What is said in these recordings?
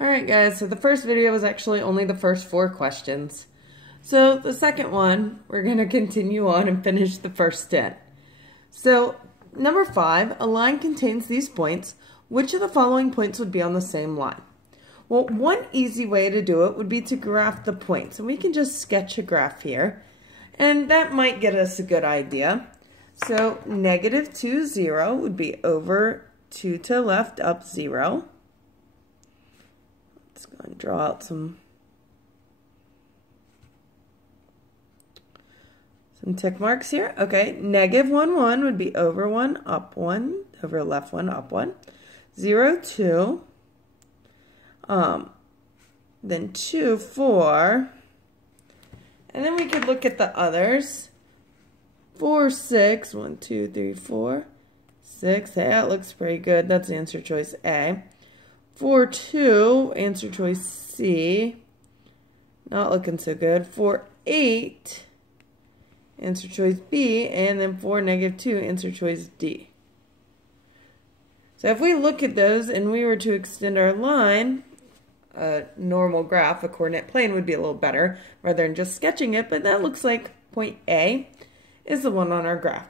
Alright guys, so the first video was actually only the first 4 questions. So the second one, we're going to continue on and finish the first 10. So number 5, a line contains these points. Which of the following points would be on the same line? Well, one easy way to do it would be to graph the points. And we can just sketch a graph here. And that might get us a good idea. So negative 2, 0 would be over 2 to the left, up 0. Let's go and draw out some tick marks here. Okay, negative 1, 1 would be over 1, up 1, over left 1, up 1. 0, 2. Then 2, 4. And then we could look at the others. 4, 6. 1, 2, 3, 4. 6. Hey, that looks pretty good. That's answer choice A. 4, 2. Answer choice C. Not looking so good. 4, 8. Answer choice B. And then 4, negative 2. Answer choice D. So if we look at those and we were to extend our line, a normal graph, a coordinate plane would be a little better rather than just sketching it, but that looks like point A is the one on our graph.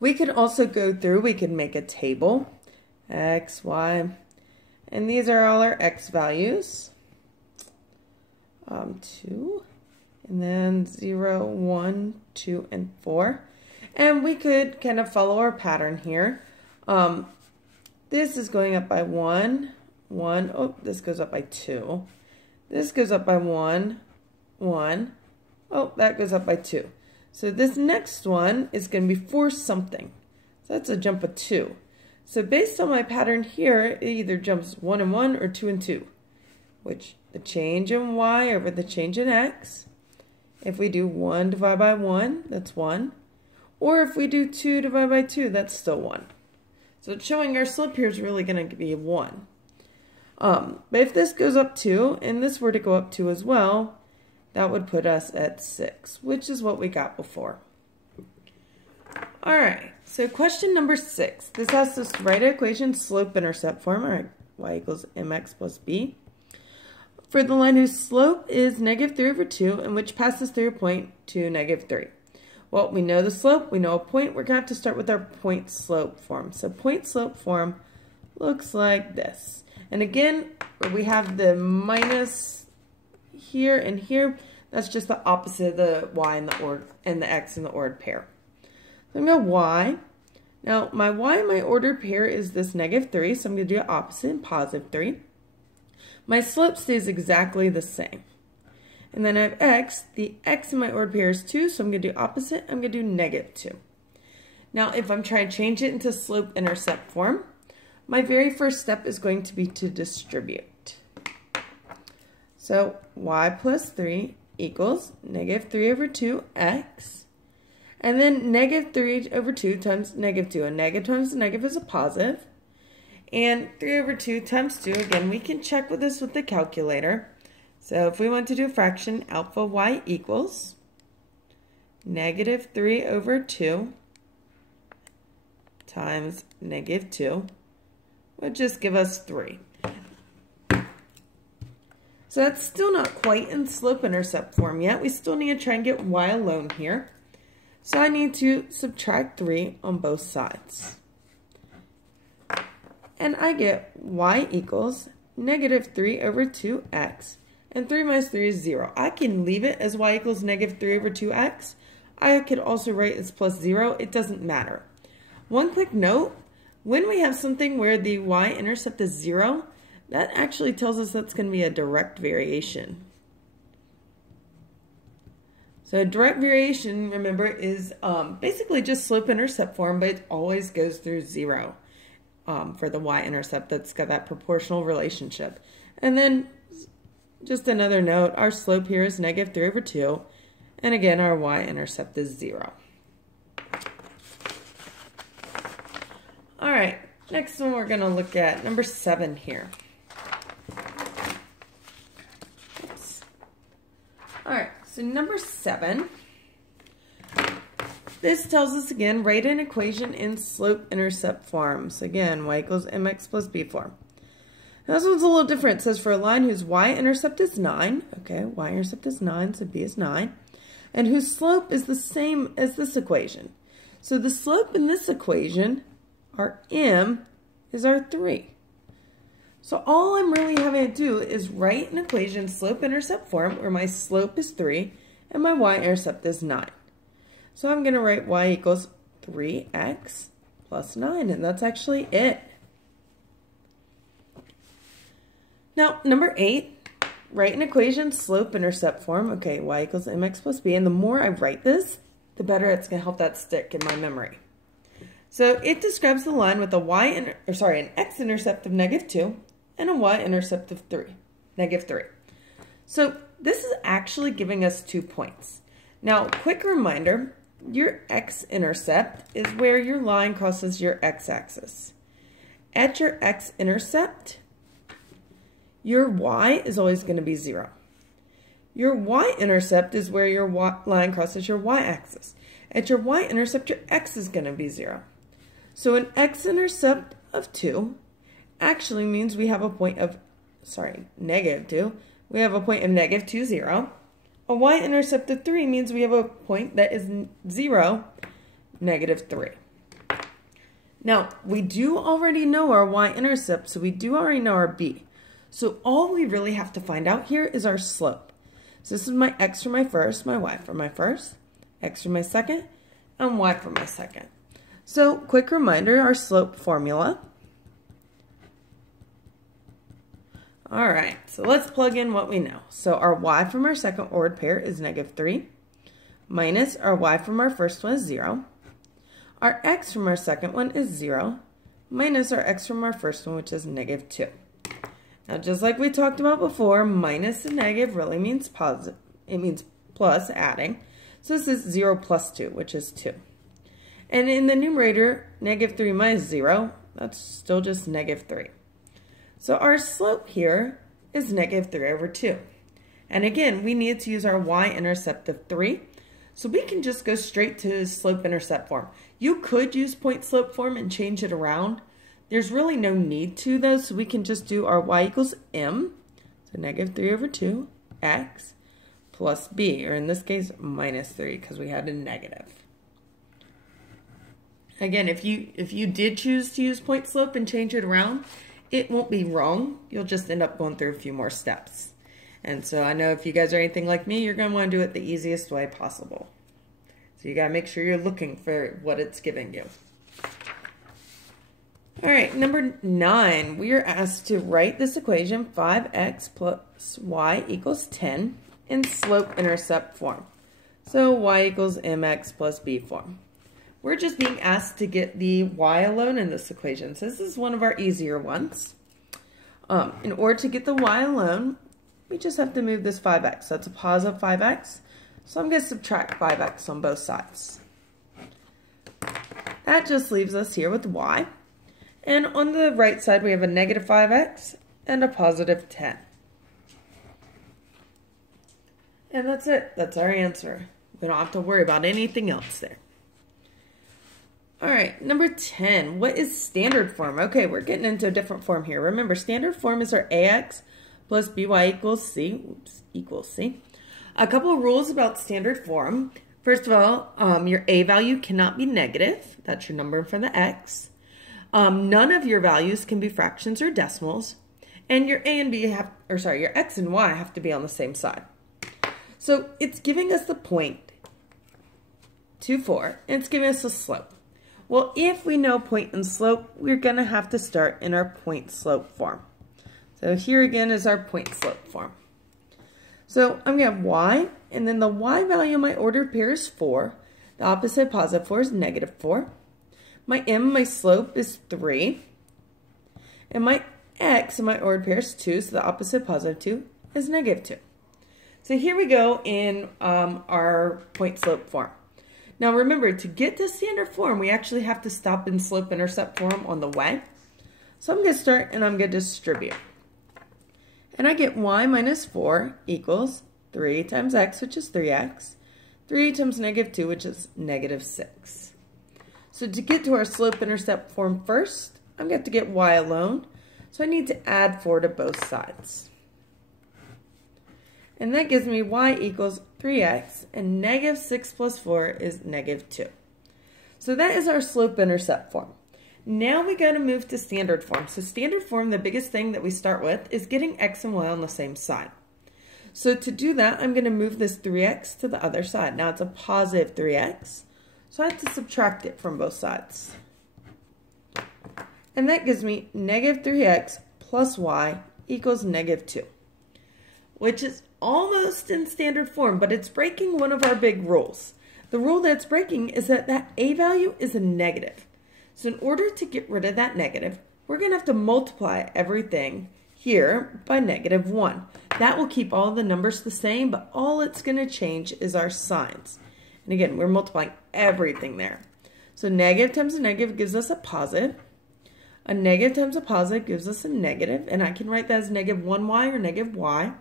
We could also go through, we could make a table, X, Y, and these are all our X values. 2, and then 0, 1, 2, and 4. And we could kind of follow our pattern here. This is going up by 1, 1. Oh, this goes up by 2. This goes up by 1, 1. Oh, that goes up by 2. So this next one is going to be 4 something. So that's a jump of 2. So based on my pattern here, it either jumps 1 and 1 or 2 and 2. Which the change in Y over the change in X. If we do 1 divided by 1, that's 1. Or if we do 2 divided by 2, that's still 1. So it's showing our slope here is really going to be 1. But if this goes up 2, and this were to go up 2 as well, that would put us at 6, which is what we got before. Alright, so question number 6. This asks us to write an equation slope-intercept form, or y equals mx plus b, for the line whose slope is negative 3 over 2, and which passes through a point to negative 3. Well, we know the slope, we know a point, we're going to have to start with our point-slope form. So point-slope form looks like this. And again, we have the minus here and here. That's just the opposite of the y and the x in the ordered pair. So I'm going to go y. Now, my y in my ordered pair is this negative 3, so I'm going to do the opposite and positive 3. My slope stays exactly the same. And then I have x. The x in my ordered pair is 2, so I'm going to do opposite. I'm going to do negative 2. Now, if I'm trying to change it into slope-intercept form, my very first step is going to be to distribute. So y plus 3 equals negative 3 over 2x. And then negative 3 over 2 times negative 2. A negative times a negative is a positive. And 3 over 2 times 2, again, we can check with this with the calculator. So if we want to do a fraction, alpha y equals negative 3 over 2 times negative 2 would just give us 3. So that's still not quite in slope-intercept form yet. We still need to try and get y alone here. So I need to subtract 3 on both sides. And I get y equals negative 3 over 2x. And 3 minus 3 is 0. I can leave it as y equals negative 3 over 2x. I could also write as plus 0. It doesn't matter. One quick note, when we have something where the y-intercept is 0, that actually tells us that's going to be a direct variation. So a direct variation, remember, is basically just slope-intercept form, but it always goes through 0 for the y-intercept. That's got that proportional relationship. And then just another note, our slope here is negative 3 over 2. And again, our y-intercept is 0. All right, next one we're going to look at number 7 here. Oops. All right, so number 7. This tells us again, write an equation in slope-intercept form. So again, y equals mx plus b form. Now this one's a little different. It says for a line whose y-intercept is 9, okay, y-intercept is 9, so b is 9, and whose slope is the same as this equation. So the slope in this equation, our m, is our 3. So all I'm really having to do is write an equation slope-intercept form where my slope is 3 and my y-intercept is 9. So I'm going to write y equals 3x plus 9, and that's actually it. Now, number 8, write an equation slope-intercept form. Okay, y equals mx plus b, and the more I write this, the better it's going to help that stick in my memory. So it describes the line with an x-intercept of -2 and a y-intercept of -3. So this is actually giving us 2 points. Now, quick reminder, your x-intercept is where your line crosses your x-axis. At your x-intercept, your y is always going to be 0. Your y-intercept is where your line crosses your y-axis. At your y-intercept, your x is going to be 0. So an x-intercept of 2 actually means we have a point of, -2. We have a point of -2, 0. A y-intercept of 3 means we have a point that is 0, -3. Now, we do already know our y-intercept, so we do already know our b. So all we really have to find out here is our slope. So this is my x for my first, my y for my first, x for my second, and y for my second. So quick reminder, our slope formula. All right, so let's plug in what we know. So our y from our second ordered pair is -3, minus our y from our first one is 0. Our x from our second one is 0, minus our x from our first one, which is -2. Now, just like we talked about before, minus and negative really means positive. It means plus, adding. So this is 0 plus 2, which is 2. And in the numerator, -3 minus 0, that's still just -3. So our slope here is -3 over 2. And again, we need to use our y-intercept of 3. So we can just go straight to slope-intercept form. You could use point-slope form and change it around. There's really no need to, though, so we can just do our y equals m, so -3 over 2, x, plus b, or in this case, -3, because we had a negative. Again, if you did choose to use point slope and change it around, it won't be wrong. You'll just end up going through a few more steps. And so I know if you guys are anything like me, you're going to want to do it the easiest way possible. So you got to make sure you're looking for what it's giving you. All right, number 9, we are asked to write this equation 5x plus y equals 10 in slope-intercept form. So y equals mx plus b form. We're just being asked to get the y alone in this equation. So this is one of our easier ones. In order to get the y alone, we just have to move this 5x. So that's a positive 5x. So I'm going to subtract 5x on both sides. That just leaves us here with y. And on the right side, we have a negative 5x and a positive 10. And that's it. That's our answer. We don't have to worry about anything else there. All right, number 10. What is standard form? Okay, we're getting into a different form here. Remember, standard form is our ax plus by equals c. Oops, equals c. A couple of rules about standard form. First of all, your a value cannot be negative. That's your number for the x. None of your values can be fractions or decimals, and your a and b your x and y have to be on the same side. So it's giving us the point 2, 4, and it's giving us a slope. Well, if we know point and slope, we're going to have to start in our point slope form. So here again is our point slope form. So I'm going to have y, and then the y value of my ordered pair is 4. The opposite positive 4 is -4. My m, my slope, is 3. And my x in my ordered pair is 2, so the opposite positive 2 is -2. So here we go in our point slope form. Now remember, to get to standard form, we actually have to stop in slope-intercept form on the way. So I'm going to start and I'm going to distribute. And I get y minus 4 equals 3 times x, which is 3x, 3 times -2, which is -6. So to get to our slope-intercept form first, I'm going to have to get y alone. So I need to add 4 to both sides. And that gives me y equals 3x, and negative 6 plus 4 is negative 2. So that is our slope-intercept form. Now we got to move to standard form. So standard form, the biggest thing that we start with is getting x and y on the same side. So to do that, I'm going to move this 3x to the other side. Now it's a positive 3x, so I have to subtract it from both sides. And that gives me negative 3x plus y equals negative 2, which is almost in standard form, but it's breaking one of our big rules. The rule that's breaking is that a value is a negative. So in order to get rid of that negative, we're going to have to multiply everything here by negative 1. That will keep all the numbers the same, but all it's going to change is our signs. And again, we're multiplying everything there. So negative times a negative gives us a positive. A negative times a positive gives us a negative, and I can write that as negative 1y or negative y.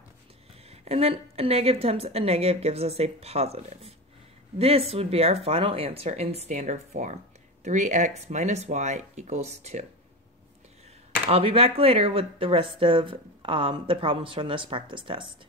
And then a negative times a negative gives us a positive. This would be our final answer in standard form. 3x minus y equals 2. I'll be back later with the rest of the problems from this practice test.